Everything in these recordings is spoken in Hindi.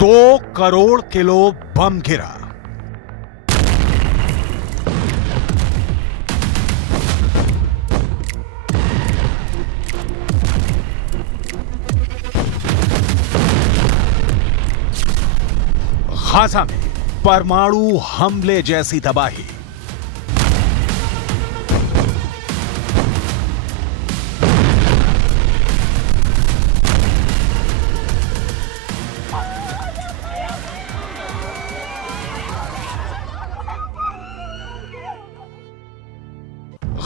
2 करोड़ किलो बम गिरा। गाजा में परमाणु हमले जैसी तबाही।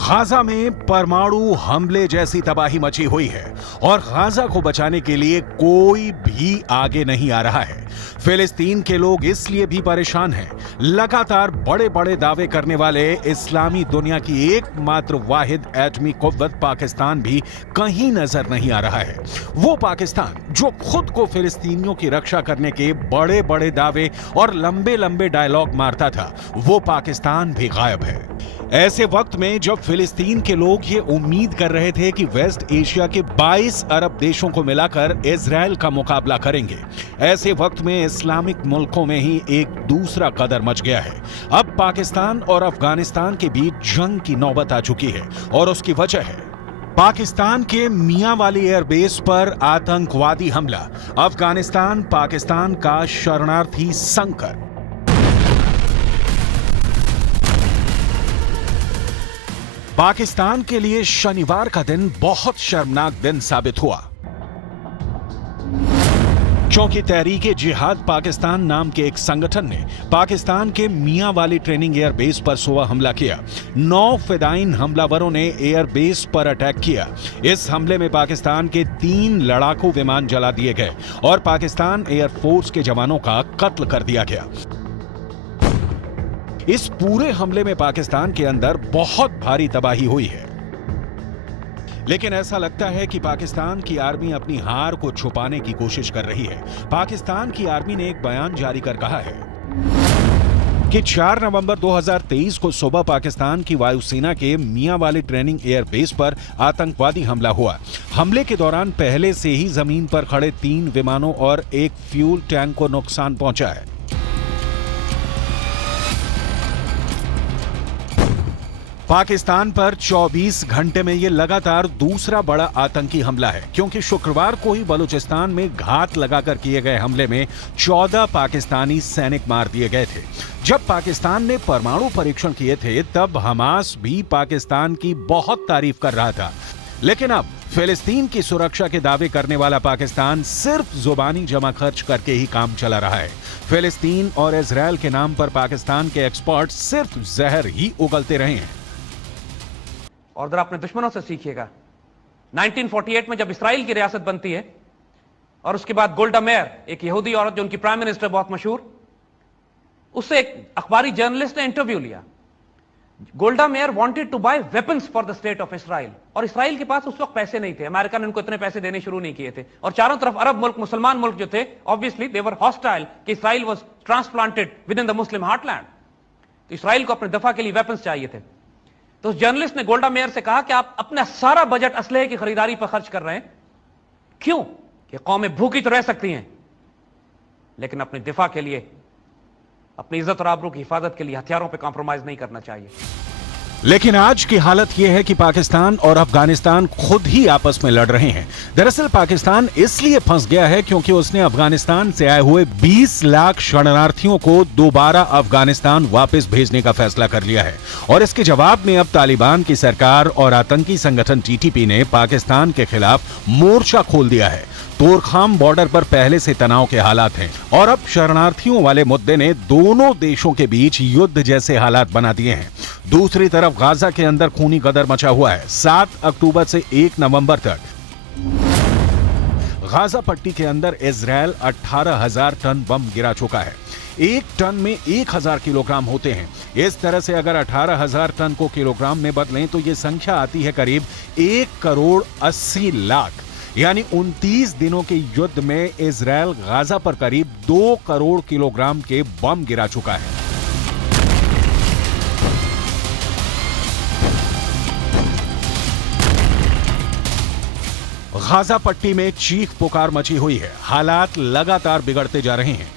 गाजा में परमाणु हमले जैसी तबाही मची हुई है और गाजा को बचाने के लिए कोई भी आगे नहीं आ रहा है। फिलिस्तीन के लोग इसलिए भी परेशान हैं। लगातार बड़े बड़े दावे करने वाले इस्लामी दुनिया की एकमात्र वाहिद एटमी कुव्वत पाकिस्तान भी कहीं नजर नहीं आ रहा है। वो पाकिस्तान जो खुद को फिलिस्तीनियों की रक्षा करने के बड़े बड़े दावे और लंबे लंबे डायलॉग मारता था, वो पाकिस्तान भी गायब है। ऐसे वक्त में जब फिलिस्तीन के लोग ये उम्मीद कर रहे थे कि वेस्ट एशिया के 22 अरब देशों को मिलाकर इजराइल का मुकाबला करेंगे, ऐसे वक्त में इस्लामिक मुल्कों में ही एक दूसरा कदर मच गया है। अब पाकिस्तान और अफगानिस्तान के बीच जंग की नौबत आ चुकी है और उसकी वजह है पाकिस्तान के मियांवाली एयरबेस पर आतंकवादी हमला, अफगानिस्तान पाकिस्तान का शरणार्थी संकट। पाकिस्तान के लिए शनिवार का दिन बहुत शर्मनाक दिन साबित हुआ, क्योंकि तहरीक जिहाद पाकिस्तान नाम के एक संगठन ने पाकिस्तान के मियांवाली ट्रेनिंग एयरबेस पर सुबह हमला किया। 9 फिदाइन हमलावरों ने एयरबेस पर अटैक किया। इस हमले में पाकिस्तान के 3 लड़ाकू विमान जला दिए गए और पाकिस्तान एयरफोर्स के जवानों का कत्ल कर दिया गया। इस पूरे हमले में पाकिस्तान के अंदर बहुत भारी तबाही हुई है, लेकिन ऐसा लगता है कि पाकिस्तान की आर्मी अपनी हार को छुपाने की कोशिश कर रही है। पाकिस्तान की आर्मी ने एक बयान जारी कर कहा है कि 4 नवंबर 2023 को सुबह पाकिस्तान की वायुसेना के मियांवाली ट्रेनिंग एयरबेस पर आतंकवादी हमला हुआ। हमले के दौरान पहले से ही जमीन पर खड़े 3 विमानों और एक फ्यूल टैंक को नुकसान पहुंचा है। पाकिस्तान पर 24 घंटे में यह लगातार दूसरा बड़ा आतंकी हमला है, क्योंकि शुक्रवार को ही बलूचिस्तान में घात लगाकर किए गए हमले में 14 पाकिस्तानी सैनिक मार दिए गए थे। जब पाकिस्तान ने परमाणु परीक्षण किए थे, तब हमास भी पाकिस्तान की बहुत तारीफ कर रहा था, लेकिन अब फिलिस्तीन की सुरक्षा के दावे करने वाला पाकिस्तान सिर्फ जुबानी जमा खर्च करके ही काम चला रहा है। फिलिस्तीन और इजराइल के नाम पर पाकिस्तान के एक्सपर्ट सिर्फ जहर ही उगलते रहे हैं। और जरा अपने दुश्मनों से सीखिएगा। 1948 में जब इस्राइल की रियासत बनती है और उसके बाद गोल्डा मेयर, एक यहूदी औरत जो उनकी प्राइम मिनिस्टर बहुत मशहूर, उससे एक अखबारी जर्नलिस्ट ने इंटरव्यू लिया। Golda Meir wanted to buy weapons for the state of Israel, और इसराइल के पास उस वक्त पैसे नहीं थे। अमेरिका ने उनको इतने पैसे देने शुरू नहीं किए थे, और चारों तरफ अरब मुल्क, मुसलमान मुल्क जो थे, ऑब्वियसली दे वर हॉस्टाइल कि Israel was transplanted with in the Muslim heartland. तो इसराइल को अपने दफा के लिए वेपन्स चाहिए थे। तो उस जर्नलिस्ट ने गोल्डा मेयर से कहा कि आप अपना सारा बजट असलहे की खरीदारी पर खर्च कर रहे हैं, क्यों? कि कौमें भूखी तो रह सकती हैं, लेकिन अपने दिफा के लिए, अपनी इज्जत और आबरू की हिफाजत के लिए हथियारों पर कॉम्प्रोमाइज नहीं करना चाहिए। लेकिन आज की हालत यह है कि पाकिस्तान और अफगानिस्तान खुद ही आपस में लड़ रहे हैं। दरअसल पाकिस्तान इसलिए फंस गया है क्योंकि उसने अफगानिस्तान से आए हुए 20 लाख शरणार्थियों को दोबारा अफगानिस्तान वापस भेजने का फैसला कर लिया है, और इसके जवाब में अब तालिबान की सरकार और आतंकी संगठन टीटीपी ने पाकिस्तान के खिलाफ मोर्चा खोल दिया है। तोरखाम बॉर्डर पर पहले से तनाव के हालात हैं और अब शरणार्थियों वाले मुद्दे ने दोनों देशों के बीच युद्ध जैसे हालात बना दिए हैं। दूसरी तरफ गाजा के अंदर खूनी गदर मचा हुआ है। 7 अक्टूबर से 1 नवंबर तक गाजा पट्टी के अंदर इजराइल 18,000 टन बम गिरा चुका है। 1 टन में 1,000 किलोग्राम होते हैं। इस तरह से अगर 18,000 टन को किलोग्राम में बदलें तो यह संख्या आती है करीब 1 करोड़ 80 लाख। यानी 29 दिनों के युद्ध में इजराइल गाजा पर करीब 2 करोड़ किलोग्राम के बम गिरा चुका है। गाजा पट्टी में चीख पुकार मची हुई है। हालात लगातार बिगड़ते जा रहे हैं।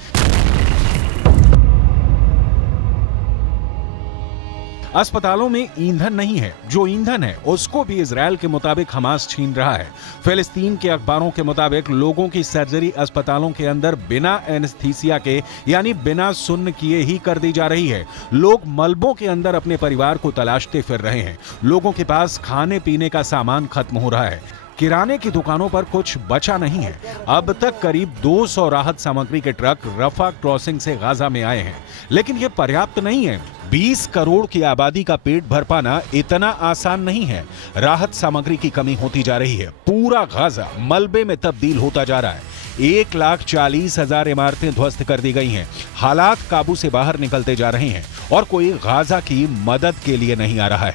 अस्पतालों में ईंधन नहीं है, जो ईंधन है उसको भी इजरायल के मुताबिक हमास छीन रहा है। फिलिस्तीन के अखबारों के मुताबिक लोगों की सर्जरी अस्पतालों के अंदर बिना एनेस्थीसिया के यानी बिना सुन्न किए ही कर दी जा रही है। लोग मलबों के अंदर अपने परिवार को तलाशते फिर रहे हैं। लोगों के पास खाने पीने का सामान खत्म हो रहा है। किराने की दुकानों पर कुछ बचा नहीं है। अब तक करीब 200 राहत सामग्री के ट्रक रफा क्रॉसिंग से गाजा में आए हैं, लेकिन यह पर्याप्त नहीं है। 20 करोड़ की आबादी का पेट भर पाना इतना आसान नहीं है। राहत सामग्री की कमी होती जा रही है। पूरा गाजा मलबे में तब्दील होता जा रहा है। 1,40,000 इमारतें ध्वस्त कर दी गई हैं। हालात काबू से बाहर निकलते जा रहे हैं और कोई गाजा की मदद के लिए नहीं आ रहा है।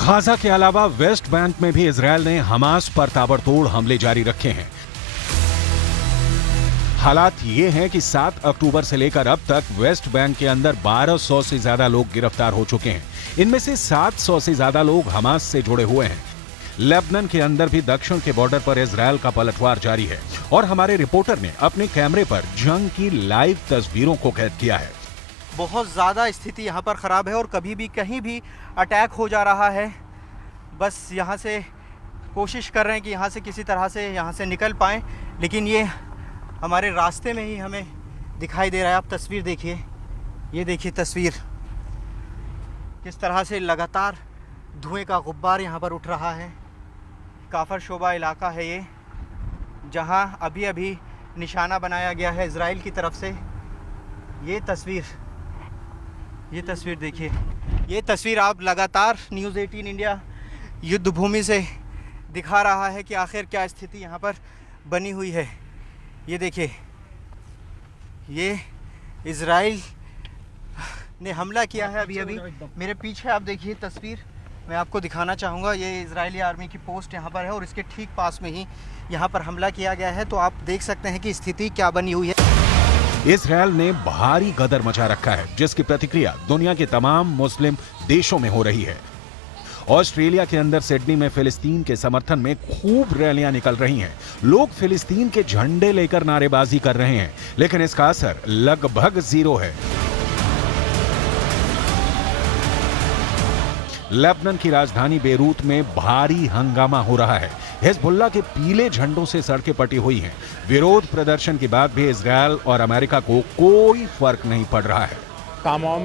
गाजा के अलावा वेस्ट बैंक में भी इजरायल ने हमास पर ताबड़तोड़ हमले जारी रखे हैं। हालात ये हैं कि 7 अक्टूबर से लेकर अब तक वेस्ट बैंक के अंदर 1200 से ज्यादा लोग गिरफ्तार हो चुके हैं। इनमें से 700 से ज्यादा लोग हमास से जुड़े हुए हैं। लेबनान के अंदर भी दक्षिण के बॉर्डर पर इजरायल का पलटवार जारी है और हमारे रिपोर्टर ने अपने कैमरे पर जंग की लाइव तस्वीरों को कैद किया है। बहुत ज़्यादा स्थिति यहाँ पर ख़राब है और कभी भी कहीं भी अटैक हो जा रहा है। बस यहाँ से कोशिश कर रहे हैं कि यहाँ से किसी तरह से यहाँ से निकल पाएँ, लेकिन ये हमारे रास्ते में ही हमें दिखाई दे रहा है। आप तस्वीर देखिए, ये देखिए तस्वीर, किस तरह से लगातार धुएं का गुब्बार यहाँ पर उठ रहा है। काफर शोबा इलाका है ये, जहाँ अभी अभी निशाना बनाया गया है इजराइल की तरफ से। ये तस्वीर देखिए, ये तस्वीर आप लगातार न्यूज़ 18 इंडिया युद्ध भूमि से दिखा रहा है कि आखिर क्या स्थिति यहाँ पर बनी हुई है। ये देखिए, ये इजराइल ने हमला किया है अभी अभी। मेरे पीछे आप देखिए तस्वीर, मैं आपको दिखाना चाहूँगा। ये इजरायली आर्मी की पोस्ट यहाँ पर है और इसके ठीक पास में ही यहाँ पर हमला किया गया है। तो आप देख सकते हैं कि स्थिति क्या बनी हुई है। इजरायल ने भारी गदर मचा रखा है, जिसकी प्रतिक्रिया दुनिया के तमाम मुस्लिम देशों में हो रही है। ऑस्ट्रेलिया के अंदर सिडनी में फिलिस्तीन के समर्थन में खूब रैलियां निकल रही हैं। लोग फिलिस्तीन के झंडे लेकर नारेबाजी कर रहे हैं, लेकिन इसका असर लगभग जीरो है। लेबनान की राजधानी बेरूत में भारी हंगामा हो रहा है। हिजबुल्लाह के पीले झंडों से सड़कें पटी हुई हैं। विरोध प्रदर्शन के बाद भी इजरायल और अमेरिका को कोई फर्क नहीं पड़ रहा है। तमाम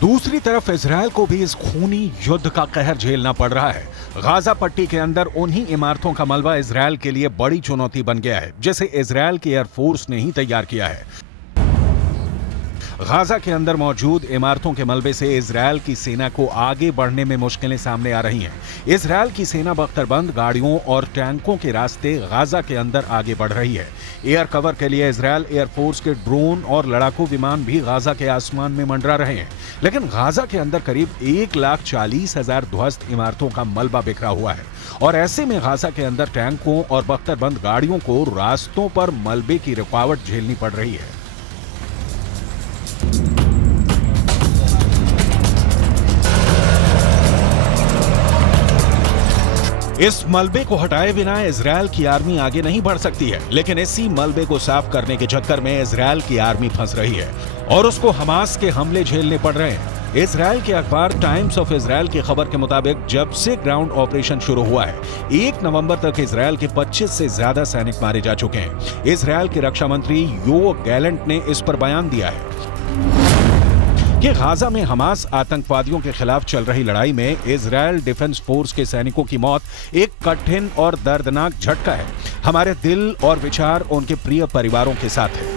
दूसरी तरफ इजरायल को भी इस खूनी युद्ध का कहर झेलना पड़ रहा है। गाजा पट्टी के अंदर उन्हीं इमारतों का मलबा इजरायल के लिए बड़ी चुनौती बन गया है, जिसे इजरायल की एयरफोर्स ने ही तैयार किया है। गाजा के अंदर मौजूद इमारतों के मलबे से इजरायल की सेना को आगे बढ़ने में मुश्किलें सामने आ रही हैं। इजरायल की सेना बख्तरबंद गाड़ियों और टैंकों के रास्ते गाजा के अंदर आगे बढ़ रही है। एयर कवर के लिए इजरायल एयरफोर्स के ड्रोन और लड़ाकू विमान भी गाजा के आसमान में मंडरा रहे हैं, लेकिन गाजा के अंदर करीब 1,40,000 ध्वस्त इमारतों का मलबा बिखरा हुआ है और ऐसे में गाजा के अंदर टैंकों और बख्तरबंद गाड़ियों को रास्तों पर मलबे की रुकावट झेलनी पड़ रही है। इस मलबे को हटाए बिना इजरायल की आर्मी आगे नहीं बढ़ सकती है, लेकिन इसी मलबे को साफ करने के चक्कर में इजरायल की आर्मी फंस रही है और उसको हमास के हमले झेलने पड़ रहे हैं। इजरायल के अखबार टाइम्स ऑफ इजरायल की खबर के मुताबिक जब से ग्राउंड ऑपरेशन शुरू हुआ है, 1 नवंबर तक इजरायल के 25 से ज्यादा सैनिक मारे जा चुके हैं। इजरायल के रक्षा मंत्री योव गैलेंट ने इस पर बयान दिया है कि गाजा में हमास आतंकवादियों के खिलाफ चल रही लड़ाई में इजरायल डिफेंस फोर्स के सैनिकों की मौत एक कठिन और दर्दनाक झटका है। हमारे दिल और विचार उनके प्रिय परिवारों के साथ है।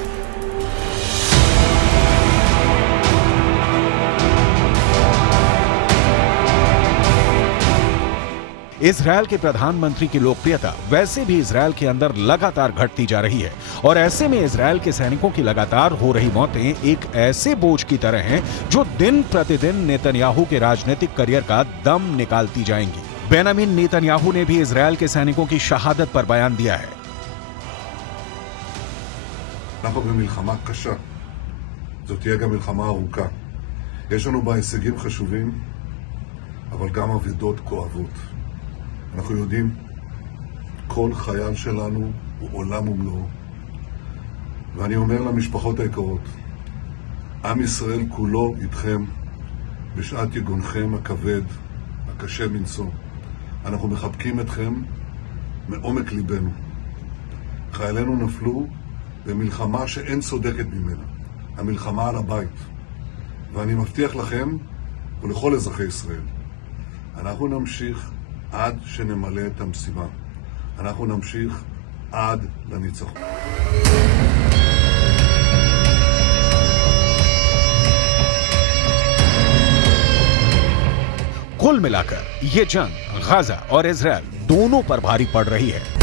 इजरायल के प्रधानमंत्री की लोकप्रियता वैसे भी इजरायल के अंदर लगातार घटती जा रही है और ऐसे में इजरायल के सैनिकों की लगातार हो रही मौतें एक ऐसे बोझ की तरह हैं जो दिन प्रतिदिन नेतन्याहू के राजनीतिक करियर का दम निकालती जाएंगी। बेंजामिन नेतन्याहू ने भी इजरायल के सैनिकों की शहादत पर बयान दिया है। אנחנו במלחמה קשה. זאת תהיה גם מלחמה ארוכה. יש לנו בה הישגים חשובים, אבל גם אבדות כואבות. אנחנו יודעים, כל חייל שלנו הוא עולם ומלואו. ואני אומר למשפחות היקרות, עם ישראל כולו איתכם בשעת יגונכם הכבד, הקשה מנשוא. אנחנו מחבקים אתכם מעומק ליבנו. חיילינו נפלו במלחמה שאין צודקת ממנה, המלחמה על הבית. ואני מבטיח לכם ולכל אזרחי ישראל, אנחנו נמשיך עד שנמלא את המשימה. אנחנו נמשיך עד לניצחון. कुल मिलाकर ये जंग गाजा और इजरायल दोनों पर भारी पड़ रही है।